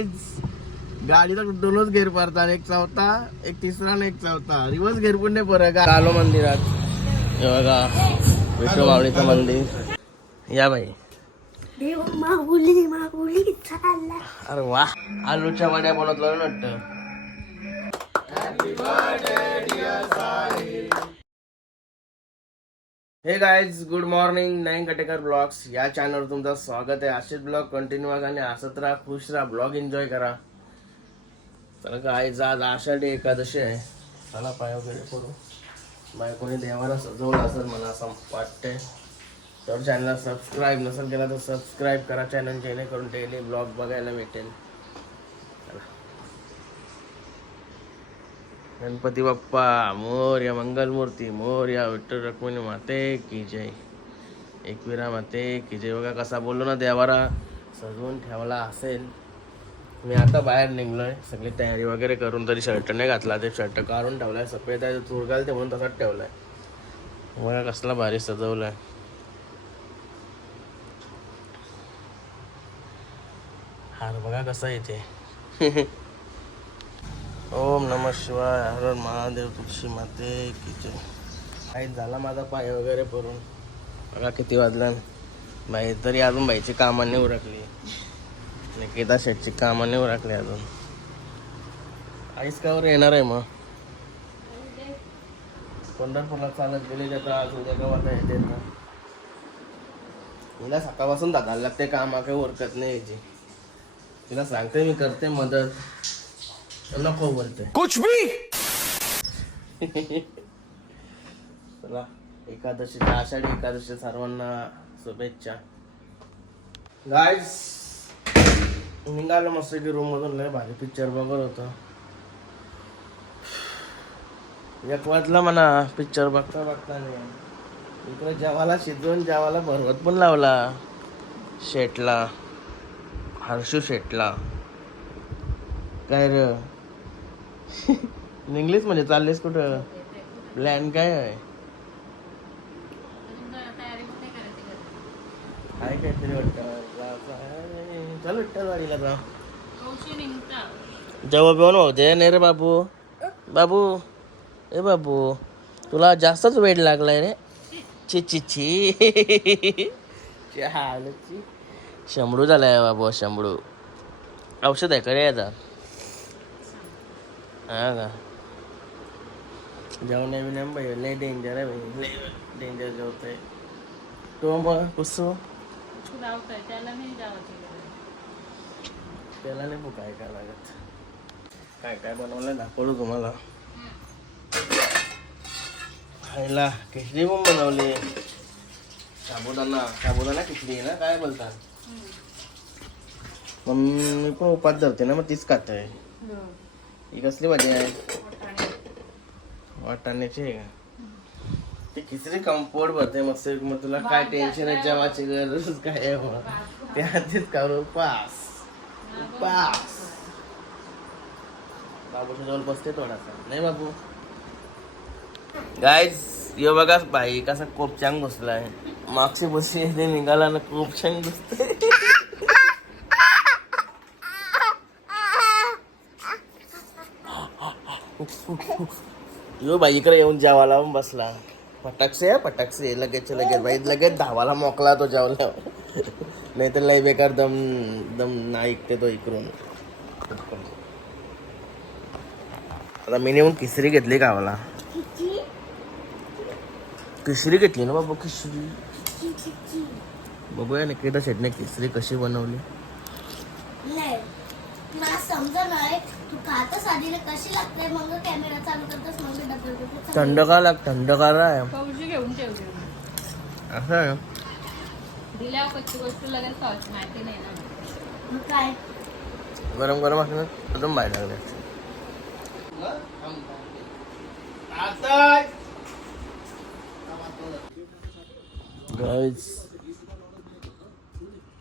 Guys गाडीचा दोनच gear पडतात, एक चौथा, एक तिसरा आणि एक चौथा. रिवर्स गेअर पण नाही परत. आलो मंदिरात, हे बघा विष्णू माऊलीचं मंदिर. या बाई. अरे वा, आलूच्या वड्या बनवतो वाटतं. हे गाईज, गुड मॉर्निंग. नईन कटेकर ब्लॉग्स या चॅनलवर तुमचं स्वागत आहे. असेच ब्लॉग कंटिन्यू आणि हसत राहा, खुश राहा, ब्लॉग एन्जॉय करा. चला गाईज, आज आषाढी एकादशी आहे. चला पाय वगैरे करू. बायकोने देवाला सजवलं असेल मला असं वाटतंय. तर चॅनलला सबस्क्राईब नसेल केला तर सबस्क्राईब करा चॅनल, जेणेकरून डेली ब्लॉग बघायला भेटेल. गणपती बाप्पा मोरया, मंगलमूर्ती मोरया, विठ्ठल रखुमाई माते की जय, एकविरा माते की जय. बघा कसा बोललो ना, देवारा सजवून ठेवला असेल. मी आता बाहेर निघलोय, सगळी तयारी वगैरे करून. तरी शर्ट नाही घातला, ते शर्ट काढून ठेवलाय. सफेद आहे, चूर घालते म्हणून तसाच ठेवलाय. बघा कसला भारी सजवलाय. हार बघा कसा येते. ओम नमः शिवाय, हर महादेव, तुळशी माते की जय. काही झाला माझा पाय वगैरे पडून. बघा किती वाजलं बाई, तरी अजून बाईची कामं नाही उरकली. निकिता शेटची कामं नाही उरकली अजून. आईस कावर येणार आहे मग? पंढरपूरला चालत गेले तर आज उद्या गावाला येते ना. तिला सकाळपासून दादाला लागते, काम काही उरकत नाही याची. तिला सांगते मी करते मदत, नको बोलते कुछ भी. चला, एकादशी, आषाढी एकादशी सर्वांना शुभेच्छा. गाईज, निघालो मस्त की रूम मधून. लय भारी पिक्चर बघत होतो. एक वाजला म्हणा पिक्चर बघता बघता. नाही इकडे जेवाला शिजवून जेवाला भरवत पण लावला शेटला, हर्षू शेटला. काय र इंग्लिश म्हणजे चाललेस कुठं? प्लॅन काय आहे? काय काहीतरी वाटतं. चल विठ्ठलवाडीला जा. जेव्हा बेवून होते नाही रे बाबू. बाबू, ए बाबू, तुला जास्तच वेळ लागलाय रे. ची ची ची. शंभरू झालाय बाबू, शंभरू. औषध आहे का रे याचा? हा का? जेवण बिवण्या भाई लय डेंजर आहे भाई, लय डेंजर जेवतोय तो. मग पुसू त्याला नाही भूक आहे का लागत. काय काय बनवलं दाखवलं तुम्हाला. खायला खिचडी पण बनवली. साबुदाणा खिचडी आहे ना, काय बोलतात. मग मी पण उपास धरते ना, मग तीच खातोय. ही कसली भाजी आहे? वाटाण्याची आहे का? ती खिचडी कंपोट भरते मस्त. मग तुला काय टेन्शन आहे, जेवायची गरज काय आहे? मग ते आधीच करू उपास. बाबूच्या जवळ बसते थोडासा, नाही बाबू? गाईज, यो बघा बाई कसा कोपचांग घुसलाय. मागची बसली येते, निघाला ना कोपचांग घुसते. यो बाई इकडे येऊन जेवायला बसला. पटाकसे लगेच बाई लगेच धावाला मोकला तो जेवला. नाही तर लय बेकार दम ना ऐकते तो इकडून. आता मी नेऊन खिचडी घेतली गावाला. खिचडी घेतली ना बाबा, खिचडी. बघूया निकिता शेटने खिचडी कशी बनवली. थंड का आहे असं आहे. गरम गरम असं एकदम बाहेर लागले.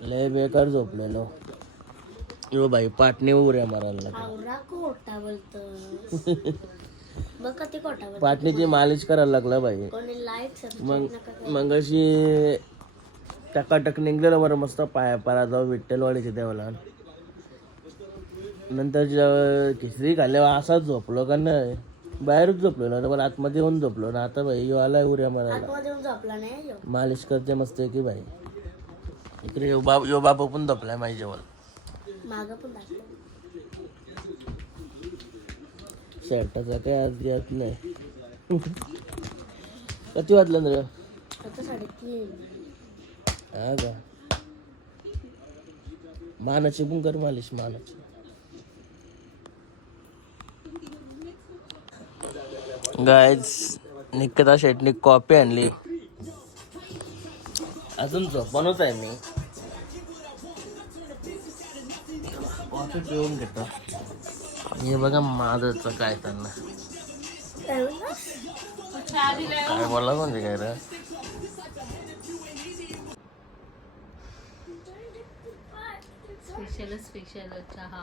लय बेकार झोपलेलो. यो बाई पाटणी उऱ्या मारायला पाटणीची मालिश करायला लागला बाई. मग अशी टकाटक निघलेलं बरं मस्त. पाया पारा जाऊ विठ्ठलवाडीचे देवाला. नंतर जेव्हा खिचडी खाल्ल्यावर असाच झोपलो का नाही, बाहेरच झोपलो ना, पण आतमध्ये येऊन झोपलो ना. आता भाई यो आलाय उऱ्या मारायला, मालिश करते मस्त की भाई. इकडे यो बाबू पण झोपलाय माझ्या जेवण. शर्टाचा काय आज येत नाही. किती वाजलं ना रे? हा का, मानाची पण कर मालिश, मानाची. गायज निकिता शेटनी कॉफी आणली, अजून झोपणच आहे मी. कॉफी पिऊन घेतो. हे बघा माझं काय त्यांना काय बोला म्हणजे काय रे. स्पेशल चहा.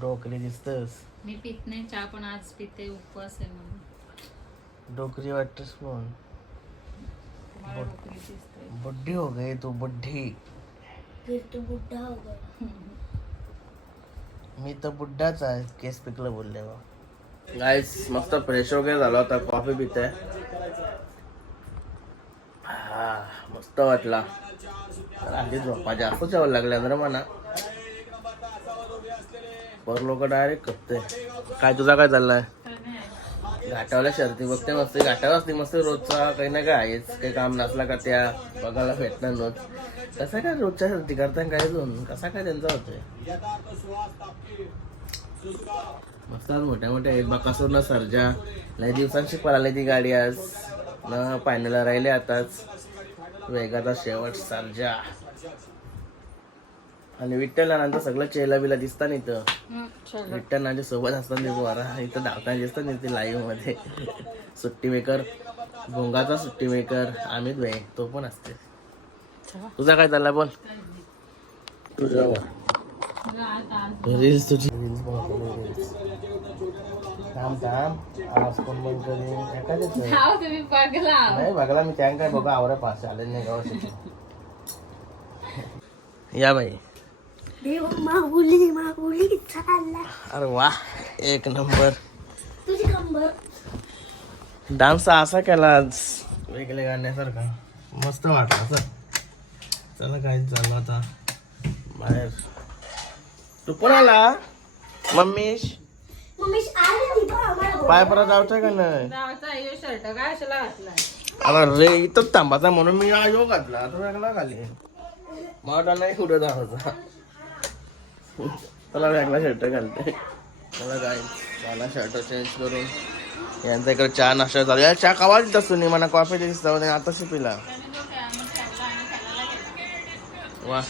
डोकरी दिसतस. मी पित नाही चहा, पण आज पिते, उपवास आहे म्हणून. डोकरी वाटतस पण बुड्ढी हो गई तू, बुड्ढी. फिर तू बुड्ढा हो गया. मी तर बुड्ढाच आहे, केस पिकलं बोलले. गाईस मस्त फ्रेश वगैरे झाला होता, कॉफी पिते. मस्त वाटला. आधी झोपा जास्त जेवायला लागल्या ना म्हणा, पर लोक डायरेक्ट कपते. काय तुझा काय चाललाय? घाटावल्या शर्ती बघते मस्त, घाटावर असते मस्त रोजचा काही ना काय आहेच. काही काम नसला का त्या बघायला भेटणार रोज. कसं काय रोजच्या शर्ती करता काय दोन, कसा काय त्यांचा होतोय. मस्त आज मोठ्या मोठ्या आहेत बकासूर ना सर्जा. लय दिवसांची पळाली ती गाडी आज ना, फायनलला राहिले आताच. वेगाचा शेवट सर्जा आणि विठ्ठल नंतर सगळं चेला बिला दिसता नाही तर. विठ्ठल नाच्या सोबत असताना इथं धावताना दिसतात नाही ते लाईव्ह मध्ये. सुट्टी मेकर, भोंगाचा सुट्टी मेकर अमित भाई तो पण असते. तुझा काय चालला बोल. तुझा रील्स, तुझी रील्स रील्स. थांब आवाज कोण बंद करेन नाही बघला मी त्या काय बघा आवरा पास आले नाही गावासाठी. या बाई मागुली चालला. अरे वा, एक नंबर. तुझी कंबर. डान्स असा केला आज वेगळे गाण्यासारखा, मस्त वाटला सर. चला काय चाललं आता बाहेर. तू पण आला मम्मीश? पाय परत जावतोय का नाही? शर्ट काय अशाला घातलाय? अरे रे इथंच थांबाचा म्हणून मी यो घातला, आता वेगळा खाली माझा नाही कुठं जायचा. त्याला वेगळा शर्ट घालते. मला काय मला शर्ट चेंज करून यांचा इकडे चहा नाश्ता चालू. या चहा कवा दिसत असतो मला कॉफी दिसत आताशी पिला. वा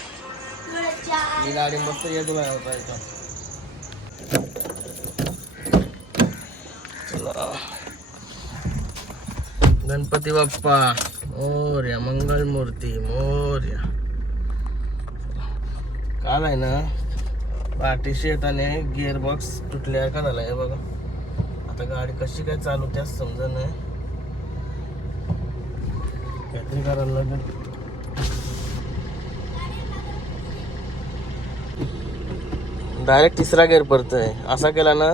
ही गाडी मस्त ये तुला होता इथं. गणपती बाप्पा मोरया, मंगल मूर्ती मोरया. काल आहे ना पाठीशी येताने गिअर बॉक्स तुटल्या का झाला हे बघा. आता गाडी कशी काय चालू त्याच समजा नाही, काहीतरी करायला लागेल. डायरेक्ट तिसरा गिअर पडतोय. असा केला ना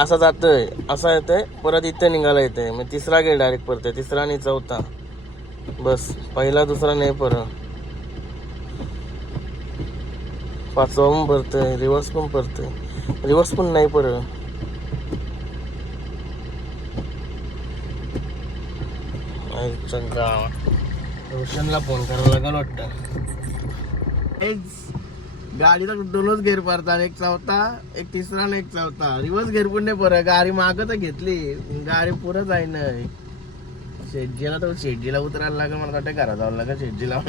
असा जातोय, असा येतोय परत इथे निघाला येते. मग तिसरा गिअर डायरेक्ट पडतोय, तिसरा आणि चौथा बस. पहिला दुसरा नाही परत, पाचवा पण पडतोय, रिवर्स पण पडतोय, रिवर्स पण नाही परत. रोशनला फोन करायला लागेल वाटतं. गाडीला दोनच गेअर पडतात, एक चौथा एक तिसरा आणि एक चौथा. रिवर्स गेअर पण नाही परत. गाडी मागं तर घेतली, गाडी पुरं जाई नाही. शेटजीला तर शेटजीला उतरायला लागेल मला वाटतं, घरात जावं लागेल शेटजीला.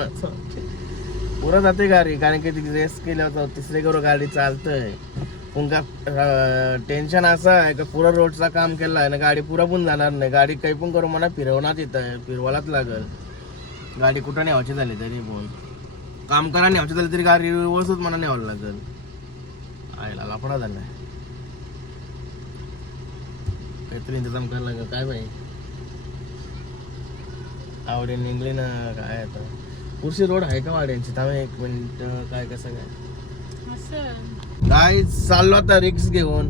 पुरं जाते गाडी, कारण की ती रेस केल्यावर तिसरे करू गाडी चालतंय. पण का टेन्शन असं आहे का पुरा रोडचा काम केला आहे ना, गाडी पुरा पण जाणार नाही. गाडी काही पण करू म्हणा फिरवण्यात येत आहे, फिरवायलाच लागल. गाडी कुठं न्यावायची झाली तरी पण काम करा, न्यावायची झाली तरी गाडी रिवर्सच मला न्यावं लागेल. आयला लापडा झालाय, काहीतरी इंतजाम करायला लागेल. काय बाई आवडे निघले ना काय आता. पुढची रोड आहे का वाड्यांची? थांबा एक मिनिट, काय कसं काय काय चाललो आता रिक्स घेऊन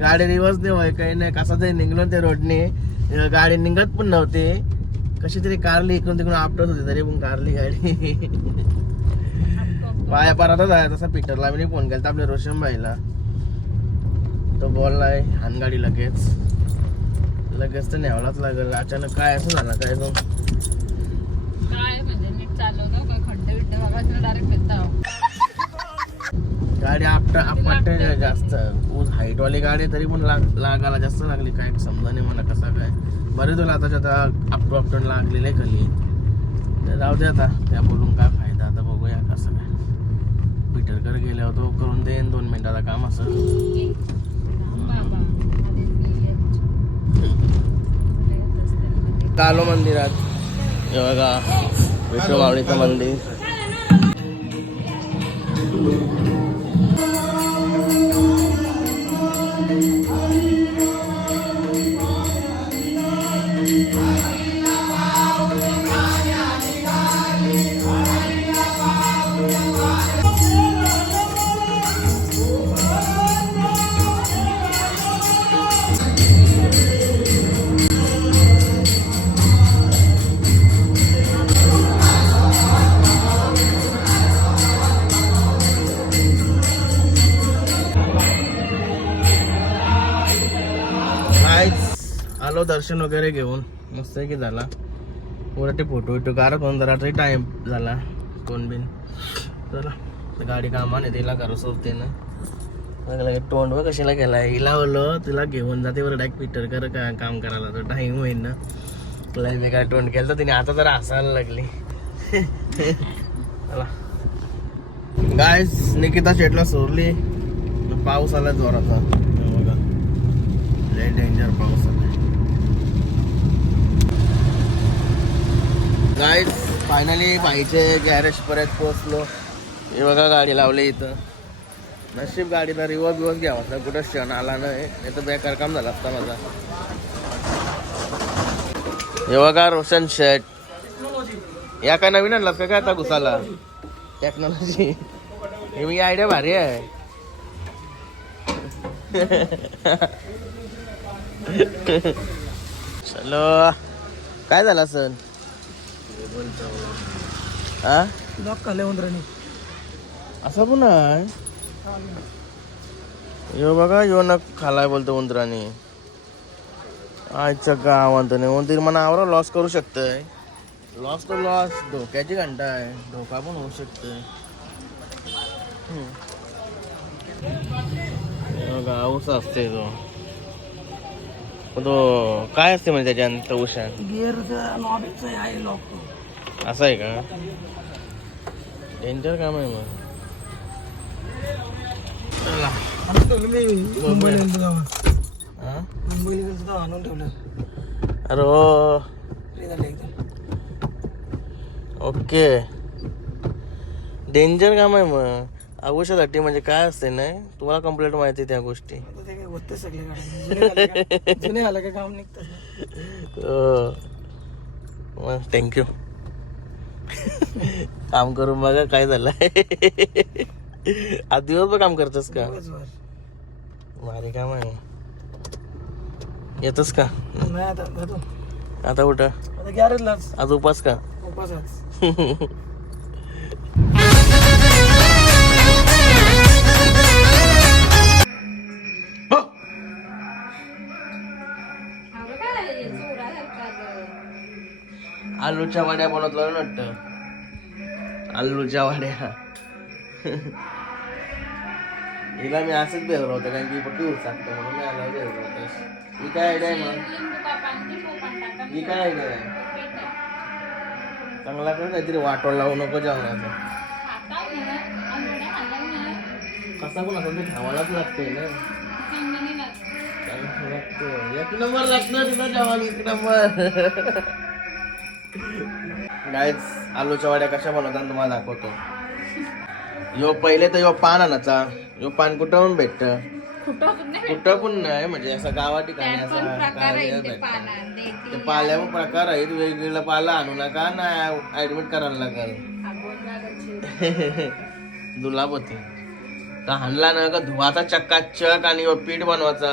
गाडी रिवर्स नाही होय काही नाही कसा तरी निघलो ते रोडने गाडी निघत पण नव्हती कशी तरी कारली इकडून तिकडून आपटत होती तरी पण कारली गाडी पाया परतच आहे तसा पीटरला मी फोन केला आपल्या रोशन भाईला तो बोललाय हानगाडी लगेच तर न्यावलाच लागेल अचानक काय असं झालं काय तो काय म्हणजे नीट चालवतो काय खड्डे बिड्डे बघा डायरेक्ट गाडी आपटते जास्त हाईट वाली गाडी तरी पण लागायला जास्त लागली काय समजा नाही मला कसा काय बरे तुला आता आपटून लागलेले खाली जाऊ दे आता त्या बोलून काय फायदा आता बघूया कसं काय पीटरकडे गेल्यावर तो करून देईन 2 मिनिटाचं काम असं आलो मंदिरात हे बघा विष्णू माऊलीचं मंदिर आलो दर्शन वगैरे घेऊन मस्त की झाला पुढे फोटो विटो काढत होऊन जरा तरी टाइम झाला कोण बिन चला गाडी कामाने तिला करू सोडते ना लगे तोंड व कशाला गेलाय हिला बोललो तिला घेऊन जाते बरं डायरेक्ट पीटर कर का काम करायला तर टाइम होईल ना तुला मी काय तोंड केलं तर तिने आता जरा हसायला लागली चला गायस निकिता शेटला सोडली पाऊस आला जोराचा बघा लय डेंजर पाऊस आला गाईज फायनली बाईचे गॅरेज पर्यंत पोहोचलो हे बघा गाडी लावली इथं नशीब गाडीला रिवर्स घ्यावा असला कुठं क्षण आला नाही तर बेकार काम झाला असता माझा हे बघा रोशन शेट या काय नवीन आणलास का काय आता घुसाला टेक्नॉलॉजी हे मी आयडिया भारी आहे चलो काय झाला सण असं पण आहे यो बघा यो न खालाय बोलतो उंदराने आजचं गावांत नाही उंदीर मना आवरा लॉस करू शकतंय लॉस तर लॉस धोक्याची घंटा आहे धोका पण होऊ शकतोय गावच असते तो काय असते म्हणजे त्याच्यानंतर उषा असं आहे का डेंजर काम आहे मग अरे ओके डेंजर काम आहे मग औषधासाठी म्हणजे काय असते नाही तुम्हाला कम्प्लीट माहिती त्या गोष्टी थँक्यू काम करून बघा काय झालंय आज दिवसभर काम करतस का भारी काम आहे येतस का आता कुठं आज उपास का आलूच्या वड्या बनवतलं वाटतं आलूच्या वड्या हिला मी असंच बेहर होतं कारण की पक्की उचकतो म्हणून मी आला बेहर होतं ही काय आयडिया आहे मग ही काय आयडिया आहे चांगला कर काहीतरी वाटोळ लावू नको जेवणाचं कसा पण असं ते खावायलाच लागतंय ना एक नंबर लागतं तिला जेवण एक नंबर गाईज आलूच्या वड्या कशा बनवतात तुम्हाला दाखवतो यो पहिले तर यो पान आणायचा यो पान कुठं भेटत कुठं पण नाही म्हणजे असं गावा ठिकाणी असं पाल्या प्रकार आहेत वेगवेगळा पाला आणू नका ना ऍडमिट करायला लागेल दुलापती तर हाणला ना का धुवाचा चक्काचक आणि ह्यो पीठ बनवायचा.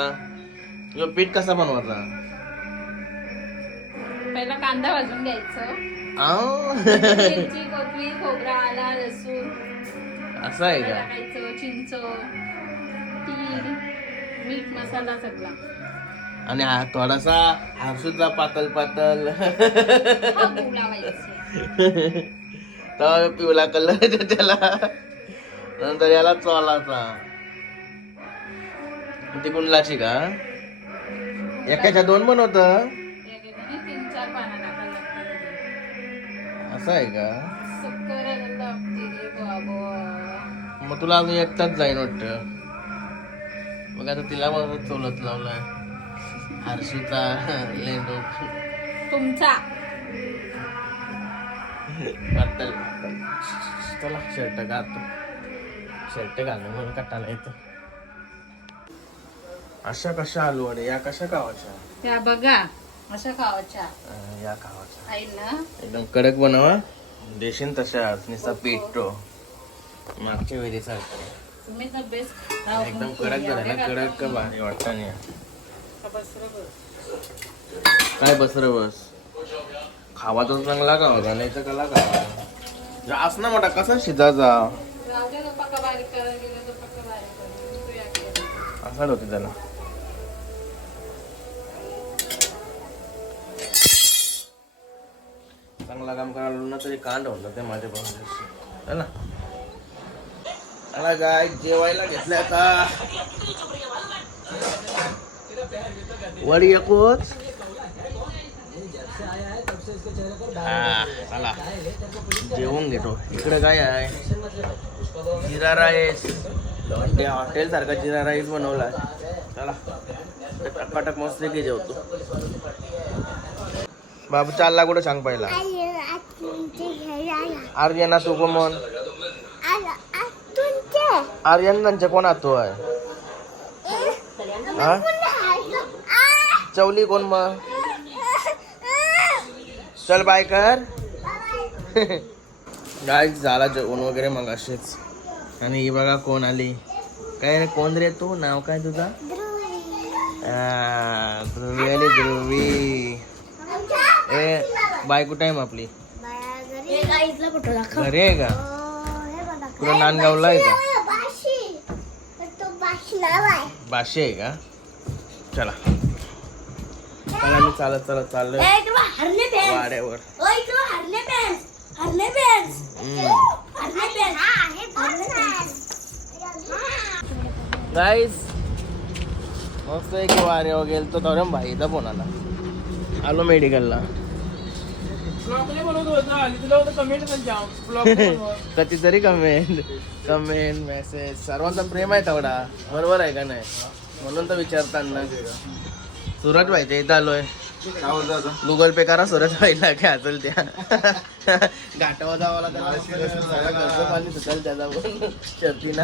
ह्यो पीठ कसा बनवायचा? पहिला कांदा भाजून घ्यायचं, आव. मिरची, कोथिंबीर, खोबरा, आला, लसूण असं आहे का? टाकायचं, चिंच, तीळ, मीठ, मसाला सगळा. आणि हा थोडासा हासूचा पातळ पातळ हा गूळ लावायचं. तर पिवळा कलर त्याला. नंतर याला चोलाचा. ती गुंडलाची का? एकाच्या 2 बनवत. एकेकाने 3-4 पानं टाकायला लागतात. असं आहे का? सक्कर लागते रे बाबा. मग तुला अजून एकटाच जाईन वाटत. मग आता तिला बघ चोलत लावलाय हर्षूचा लेंडू. तुमचा पातळ चला शर्ट घालतो. शर्ट घालून म्हणून कटाला येतो. अशा कशा आलू वडे या कशा खावाच्या? त्या बघा अशा खावाच्या. या खावाच्या आहे ना. एकदम कडक बनवा. देशीन तशाच निसा पेटतो मागच्या वेळी सारखं. तुम्ही तर बेस्ट. एकदम कडक झाला ना. कडक का भारी वाटत नाही. काय बसर बस खावा तर चांगला का होता नाही तर कला खावा जास्त ना मोठा कसा शिजायचा असं होते त्याला. चांगला काम करायला ना तरी कांड होतं ते माझ्या बघा ना. मला काय जेवायला घेतलंय आता वडी एकच. चला जेवून घेतो. इकडे काय आहे? जिरा राईस. हॉटेल सारखा जिरा राईस बनवला. चला टकाटक मस्त की जेवतो. बाबू चालला कुठं सांग पहिला. आर्यना तू कोण? आर्यन त्यांच्या कोण आतो आहे? हा चवली कोण मग? चल बाय कर. गाय झाला जेवण वगैरे मग असेच. आणि ही बघा कोण आली. काय रे कोण रे तू? नाव काय तुझा? ध्रुवी आली ध्रुवी. ए बाय कुठे आहे मग आपली? घरी आहे का? तुला नांदगावला आहे का? बाशी आहे का? चला चला मी चालत चालत चाललोय वाड्यावर. गाईस मस्त एक वाऱ्यावर गेलतो तर भाईचा फोन आला. आलो मेडिकलला. कधीतरी कमेंट मेसेज सर्वांचा प्रेम आहे तेवढा. बरोबर आहे का नाही? म्हणून तर विचारताना सुरज भाईच्या इथं आलोय. गुगल पे करा सुरज भाईला काय असेल त्या. घाटावर जावं लागेल पाणी सुटेल त्याचा पण शर्तीना.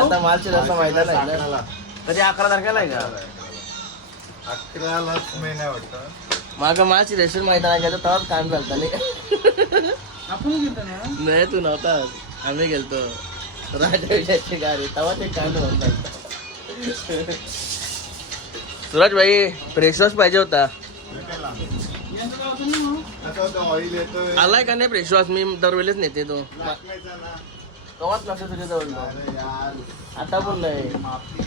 आता मार्च असं माहिती नाही ना. कधी 11 तारखेला आहे का? 11 महिना वाटतं. मागं मार्च रेशन माहिती नाही गेलं तेव्हाच काम चालतं नाही. तू नव्हताच. आम्ही गेलतो राजा विजयाची गाडी तेव्हा ते काम होऊन चालतं. सुरज भाई फ्रेश वॉश पाहिजे होता. ऑइल येतोय. आलाय का नाही फ्रेश वॉश? मी दरवेळेस नेते तो. कवाच नसतं तुझ्या जवळ. आता पण नाही.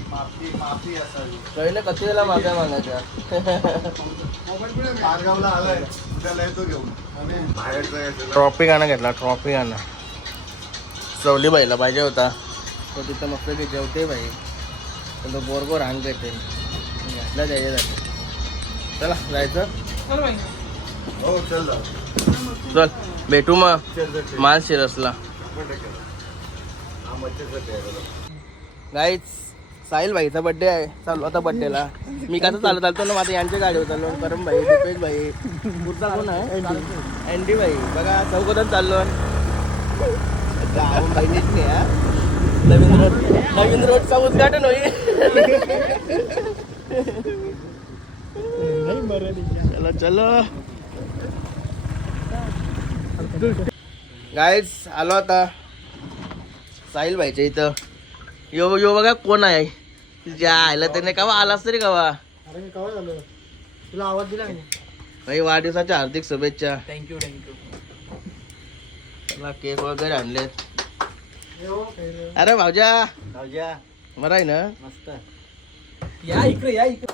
माफी असावी. कळलं कधी वेळेला मागा मागायच्या. मारगावला आलाय उद्याला येतो घेऊन. बाहेर जायचं. ट्रॉफी गाणं घेतला. ट्रॉफी गाणं चवली बाईला पाहिजे होता. तो तिथं मस्त की जेवते बाई पण तो बोरबोर हांग येते घातला त्याच्यासाठी. चला जायचं. हो चल जा. चल भेटू मग चल चल. माल शिरसला. गाईच साहिल भाईचा बड्डे आहे. चालू आता बड्डेला. मी कसं चालतो ना माझ्या यांच्या गाडीवर चाललो. करम भाई दीपेश भाई पुढचा कोण आहे? अँडी भाई. बघा चौकातच चाललो. बहिणीच नाही हा. नवीन रोडचा उद्घाटन होईल. चलो चलो गाईज आलो आता साहिल भाईच्या इथं. यो यो बघा कोण आहे. तुझ्या आयला त्याने कवा आलास तरी कवा. अरे मी कवा झालो तुला आवाज दिला मी. भाई वाढदिवसाच्या हार्दिक शुभेच्छा. थँक्यू त्याला केक वगैरे आणलेत. हो, अरे भाऊजा राजा बरं आहे ना. मस्त या इकडे या इकडे.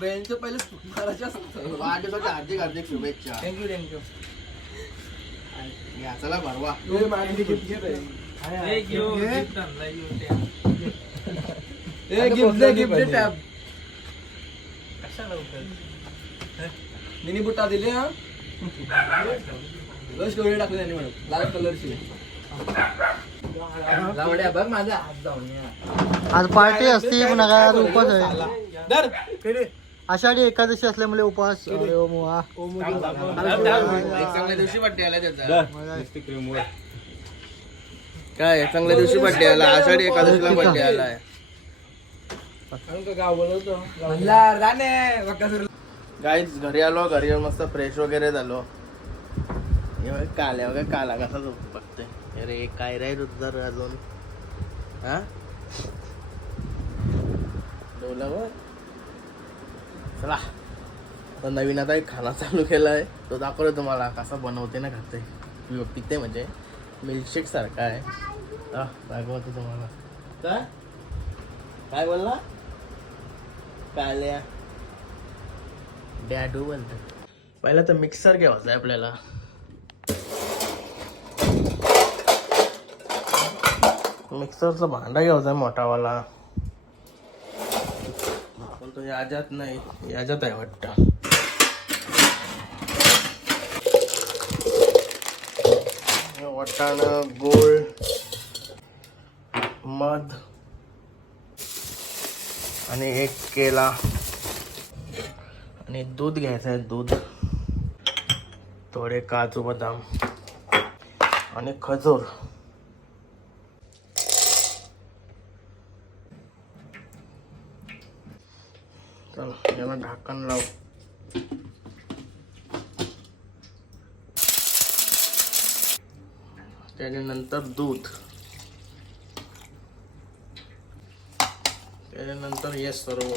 बेंच पहिले वाढदिवसाच्या हार्दिक हार्दिक शुभेच्छा. थँक्यू या चला भरवा. मिनी बुट्टा दिले हा स्टोरी टाकली त्यांनी म्हणून लाल कलरची. बघ माझा हात जाऊन आज पार्टी असते पण आज उपवास आहे. आषाढी एकादशी असल्यामुळे उपवास. अरे ओ मुआ. चांगल्या दिवशी बड्डे आला त्याचा. काय चांगल्या दिवशी बड्डे आला. आषाढी एकादशीला बड्डे आलाय. गाव बोलवतो गाईज घरी आलो. घरी येऊन मस्त फ्रेश वगैरे झालो. हे बघ काल्या बघा काला कसा बघतोय. अरे काय रे रुद्र अजून हा डोला बघ. चला आता नवीन आता एक खाना चालू केलाय. तो दाखवलं तुम्हाला कसा बनवते ना खाते पिते म्हणजे मिल्कशेक सारखा आहे. दाखवतो तुम्हाला. काय बोलला काल्या डॅडू बोलतो. पहिला तर मिक्सर घ्यायचा आहे आपल्याला. मिक्सरचा भांडा घ्यायचा आहे मोठावाला. पण तो याच्यात नाही याच्यात आहे वाटतं. वाटाणं गोळ मध आणि एक केला आणि दूध घ्यायचं आहे. दूध थोडे काजू बदाम आणि खजूर. चला याला ढाकण लाव. त्याच्यानंतर दूध. त्याच्यानंतर हे सर्व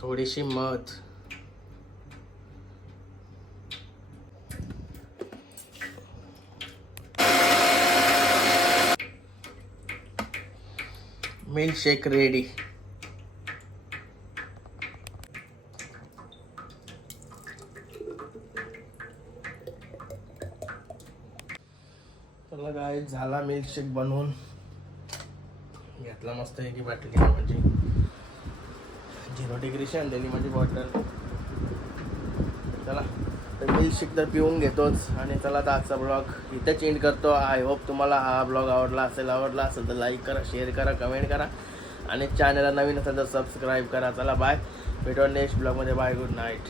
थोडीशी मध मिल्कशेक रेडी. चला काय झाला मिल्कशेक बनवून घेतला मस्त की बाटली म्हणजे 0 डिग्री आणलेली माझी बॉटल. चला तर मिल्कशेक तर पिऊन घेतोच. आणि चला तर आजचा ब्लॉग इथेच एंड करतो. आय होप तुम्हाला हा ब्लॉग आवडला असेल तर लाईक करा, शेअर करा, कमेंट करा आणि चॅनलला नवीन असेल तर सबस्क्राईब करा. चला बाय. भेटू नेक्स्ट ब्लॉगमध्ये. बाय. Good night.